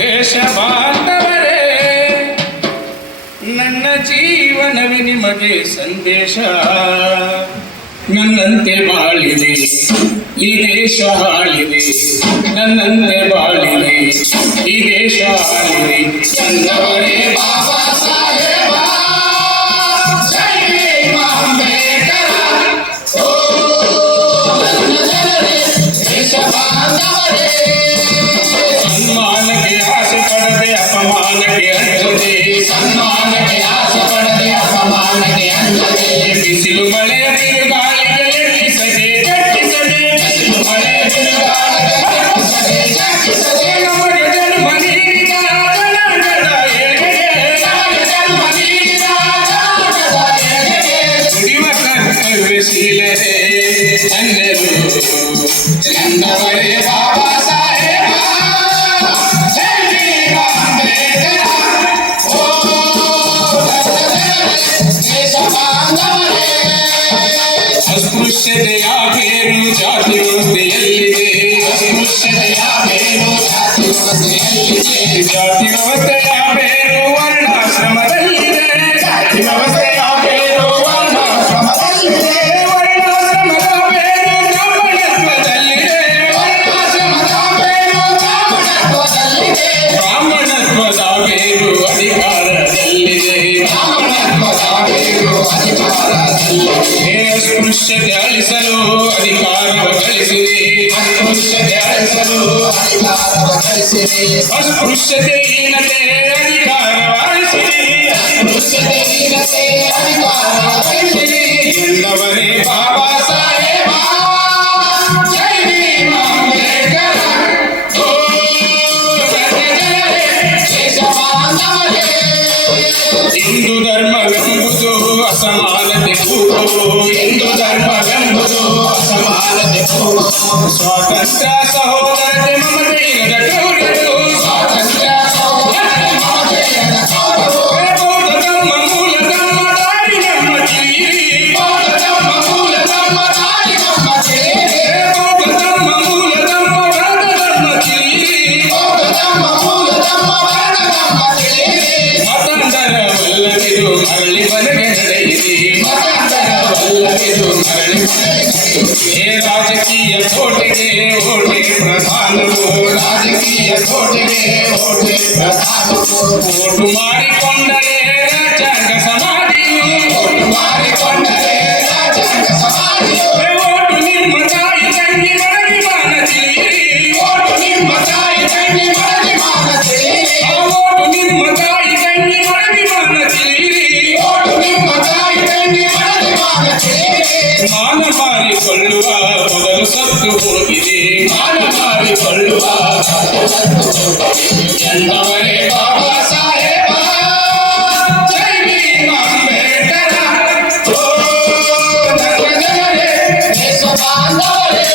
ದೇಶ ಬಾಂಧವರೇ, ನನ್ನ ಜೀವನವೇ ನಿಮಗೆ ಸಂದೇಶ. ನನ್ನಂತೆ ಬಾಳಿದೆ ಈ ದೇಶ ಹಾಳಿದೆ, ನನ್ನಂತೆ ಬಾಳಿದೆ ಈ ದೇಶ ಹಾಳಿದೆ. ಚಂದವರೇ ಬಾಬಾ ಸಾಹೇಬ, ಜೈ ಭೀಮ್ ಅಂಬೇಡ್ಕರ. ಓ ನನ್ನ ಜನರೇ, ದೇಶ ಬಾಂಧವರೇ, ಸನ್ಮಾನಕ್ಕೆ ಆಸೆ ಪಡದೆ ಅಪಮಾನಕ್ಕೆ ಅಂಜದೆ, ಸನ್ಮಾನಕ್ಕೆ ಆಸೆ ಪಡದೆ ಅಪಮಾನಕ್ಕೆ ಅಂಜದೆ, ಬಿಸಿಲು ಮಳೆ ಬಿರುಗಾಳಿಗೆ ಎಬ್ಬಿಸದೆ ಜಟ್ಟಿಸದೆ, ಬಿಸಿಲು ಮಳೆ ಬಿರುಗಾಳಿಗೆ ಎಬ್ಬಿಸದೆ ಜಟ್ಟಿಸದೆ, ನಮಗೆ ಜನ್ಮ ನೀಡಿದ ಜನಾಂಗದ ಏಳಿಗೆ, ನಮಗೆ ಜನ್ಮ ನೀಡಿದ ಜನಾಂಗದ ಏಳಿಗೆ, ದುಡಿಯುವ ಕರ್ತವ್ಯಶೀಲರೇ ಧನ್ಯರು, ಚಂದವರೇ ಬಾಬಾ ಸಾಹೇಬ, ಜೈ ಭೀಮ್ ಅಂಬೇಡ್ಕರ. ಓ ದೇಶ ಬಾಂಧವರೇ, ಅಸ್ಪೃಶ್ಯತೆಯ ಬೇರು ಜಾತಿ ವ್ಯವಸ್ಥೆಯಲ್ಲಿದೆ, ಅಸ್ಪೃಶ್ಯತೆಯ ಬೇರು ಜಾತಿ ವ್ಯವಸ್ಥೆಯಲ್ಲಿದೆ, ಜಾತಿ ವ್ಯವಸ್ಥೆಯ ಬೇರು ವರ್ಣಾಶ್ರಮದಲ್ಲಿದೆ, ಜಾತಿ ವ್ಯವಸ್ಥೆಯ ಬೇರು ವರ್ಣಾಶ್ರಮದಲ್ಲಿದೆ, ವರ್ಣಾಶ್ರಮದ ಬೇರು ಬ್ರಾಹ್ಮಣತ್ವದಲ್ಲಿದೆ, ವರ್ಣಾಶ್ರಮದ ಬೇರು ಬ್ರಾಹ್ಮಣತ್ವದಲ್ಲಿದೆ, ಬ್ರಾಹ್ಮಣತ್ವದ ಬೇರು ಅಧಿಕಾರದಲ್ಲಿದೆ, ಬ್ರಾಹ್ಮಣತ್ವದ ಬೇರು ಅಧಿಕಾರದಲ್ಲಿದೆ. ಅಸ್ಪೃಶ್ಯತೆ ಅಳಿಸಲು ಅಧಿಕಾರವ ಗಳಿಸಿದೆ, ಅಸ್ಪೃಶ್ಯತೆ ಅಳಿಸಲು ಅಧಿಕಾರವ ಗಳಿಸಿದೆ, ಅಸ್ಪೃಶ್ಯತೆ ಹೀನತೆ ಅಧಿಕಾರವ ಅಳಿಸಿದೆ, ಅಸ್ಪೃಶ್ಯತೆ ಹೀನತೆ ಅಧಿಕಾರವ ಗಳಿಸಿದೆ. ಎಲ್ಲವರೇ ಬಾಬಾ ಸಾಹೇಬ, ಜೈ ಭೀಮ್ ಅಂಬೇಡ್ಕರ. ಓ ನನ್ನ ಜನರೇ, ದೇಶ ಬಾಂಧವರೇ, ಹಿಂದೂ ಧರ್ಮವೆಂಬುದು ಅಸಮಾನತೆ ಕೂಗು, ಹಿಂದೂ ಧರ್ಮವೆಂಬುದು ಅಸಮಾನತೆ ಕೂಗು, ಸ್ವಾತಂತ್ರ್ಯ ಸಹೋದರತೆ ಮಮತೆಯದ ಗೌರವರು, ಸ್ವಾತಂತ್ರ್ಯ ಸಹೋದರತೆ ಮಮತೆಯದ ಗೌರವರು, ಬೌದ್ಧ ಧರ್ಮ ಮೂಲ ಧರ್ಮ ದಾರಿ ನಮ್ಮ ತಿಳಿಯಿರಿ, ಬೌದ್ಧ ಧರ್ಮ ಮೂಲ ಧರ್ಮ ದಾರಿ ನಮ್ಮ ತಿಳಿಯಿರಿ, ಬೌದ್ಧ ಧರ್ಮ ಮೂಲ ಧರ್ಮ ವರ್ಗ ಧರ್ಮ ತಿಳಿಯಿರಿ, ಬೌದ್ಧ ಧರ್ಮ ಮೂಲ ಧರ್ಮ ವರ್ಗ ಧರ್ಮ ತಿಳಿಯಿರಿ. ಮತಾಂತರವಲ್ಲದಿದು ಮರಳಿ ಮನೆಗೆ ನಡೆಯಿರಿ, ಮತಾಂತರವಲ್ಲದಿದು ಮರಳಿ ಮನೆಗೆ ನಡೆಯಿರಿ. ರಾಜಕೀಯ ಕೋಟೆಗೆ ಓಟೆ ಪ್ರಧಾನವು, ರಾಜಕೀಯ ಕೋಟೆಗೆ ಓಟೆ ಪ್ರಧಾನವು, ಓಟು ಮಾಡಿಕೊಂಡರೆ ರಾಜ್ಯಾಂಗ ಸಮಾಧಿಯು, ಓಟು ಮಾಡಿಕೊಂಡರೆ ರಾಜ್ಯಾಂಗ ಸಮಾಧಿಯು, ಓಟು ನಿಮ್ಮ ತಾಯಿ ತಂಗಿ ಮಡಗಿ ಮಾನ ತಿಳಿಯಿರಿ, ಓಟು ನಿಮ್ಮ ತಾಯಿ ತಂಗಿ ಮಡಗಿ ಮಾನ ತಿಳಿಯಿರಿ, ಓಟು ನಿಮ್ಮ ತಾಯಿ ತಂಗಿ ಮಡಗಿ ಮಾನ ತಿಳಿಯಿರಿ, ಓಟು ನಿಮ್ಮ ತಾಯಿ ತಂಗಿ ಮಡಗಿ ಮಾನ ತಿಳಿಯಿರಿ. ಮಾನ ಮಾರಿಕೊಳ್ಳುವ ಮೊದಲು ಸತ್ತು ಹೋಗಿದೆ, ಮಾನ ಮಾರಿಕೊಳ್ಳುವ ಮೊದಲು ಸತ್ತು ಹೋಗಿದೆ. ಎಲ್ಲವರೇ ಬಾಬಾ ಸಾಹೇಬ, ಜೈ ಭೀಮ್ ಅಂಬೇಡ್ಕರ. ಓ ನನ್ನ ಜನರೇ, ದೇಶ ಬಾಂಧವರೇ,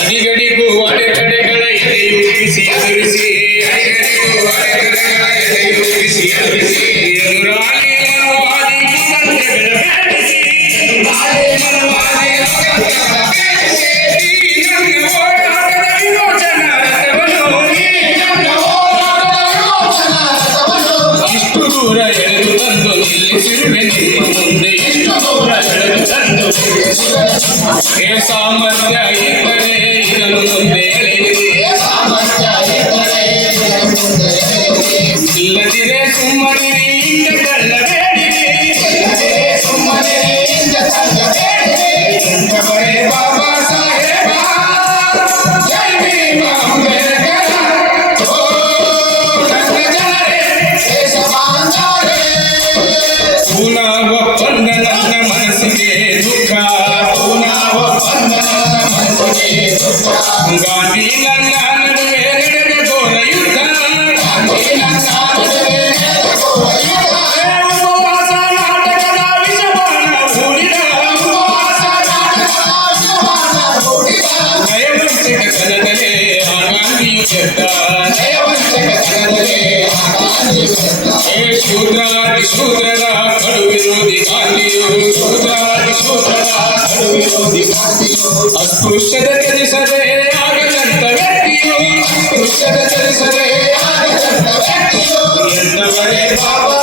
ಅಡಿಗಡಿಗೂ ಅಡೆತಡೆಗಳ ಎದೆಯುಬ್ಬಿಸಿ ಎದುರಿಸಿ, ಅಡಿಗಡಿಗೂ ಅಡೆತಡೆಗಳ ಎದೆಯುಬ್ಬಿಸಿ ಎದುರಿಸಿ, ಎದುರಾಳಿ ಮನುವಾದಿ ಕುತಂತ್ರಗಳ ಬೇಡಿಸಿ, ಎದುರಾಳಿ ಮನುವಾದಿ ಕುತಂತ್ರಗಳ ಬೇಡಿಸಿ, ಈ ನನ್ನ ಹೋರಾಟದ ವಿಮೋಚನಾ ರಥವನ್ನು, ಈ ನನ್ನ ಹೋರಾಟದ ವಿಮೋಚನಾ ರಥವನ್ನು ಇಷ್ಟು ದೂರ ಎಳೆದು ತಂದು ನಿಲ್ಲಿಸಿರುವೆ ನಿಮ್ಮ ಮುಂದೆ, ಇಷ್ಟು ದೂರ ಎಳೆದು ತಂದು ನಿಲ್ಲಿಸಿರುವೆ ನಿಮ್ಮ ಮುಂದೆ. ಸಾಮರ್ಥ್ಯ ಇದ್ದರೆ ಇದನ್ನು ಮುಂದೆ ಎಳೆಯಿರಿ, ಸಾಮರ್ಥ್ಯ ಇದ್ದರೆ ಇದನ್ನು ಮುಂದೆ ಎಳೆಯಿರಿ, ಇಲ್ಲದಿರೆ ಸುಮ್ಮನಿರಿ ಹಿಂದೆ ತಳ್ಳಬೇಡಿರಿ, ಇಲ್ಲದಿರೆ ಸುಮ್ಮನಿರಿ ಹಿಂದೆ ತಳ್ಳಬೇಡಿರಿ. ಚಂದವರೇ ಬಾಬಾ ಸಾಹೇಬ, ಜೈ ಭೀಮ್ ಅಂಬೇಡ್ಕರ. ಓ ನನ್ನ ಜನರೇ, ದೇಶ ಬಾಂಧವರೇ, ಪೂನಾ ಒಪ್ಪಂದ ನನ್ನ ಮನಸ್ಸಿಗೆ ದುಃಖ, ಪೂನಾ ಒಪ್ಪಂದ ನನ್ನ ಮನಸ್ಸಿಗೆ ದುಃಖ, ಗಾಂಧಿ ನನ್ನ ನಡುವೆ ನಡೆದ ಘೋರ ಯುದ್ಧ, ಗಾಂಧಿ ನನ್ನ ನಡುವೆ ನಡೆದ ಘೋರ ಯುದ್ಧ, ಉಪವಾಸ ನಾಟಕದ ವಿಷಬಾಣ ಹೂಡಿದ, ಉಪವಾಸ ನಾಟಕದ ವಿಷಬಾಣ ಹೂಡಿದ, ನಯವಂಚಕ ಕನದಲೇ ಆ ಗಾಂಧಿಯು ಗೆದ್ದ, ನಯವಂಚಕ ಕನದಲೇ ಆ ಗಾಂಧಿಯು ಗೆದ್ದ. ಶೂದ್ರಾದಿ ಶೂದ್ರರ ಕಡು ವಿರೋಧಿ ಗಾಂಧಿಯು, ಶೂದ್ರಾದಿ ಶೂದ್ರರ ಕಡು ವಿರೋಧಿ ಗಾಂಧಿಯು, ಅಸ್ಪೃಶ್ಯತೆ ತ್ಯಜಿಸದೆ ಆಗದಂತ ವ್ಯಕ್ತಿಯು, ಅಸ್ಪೃಶ್ಯತೆ ತ್ಯಜಿಸದೆ ಬಂದವರೇ ಬಾಬಾ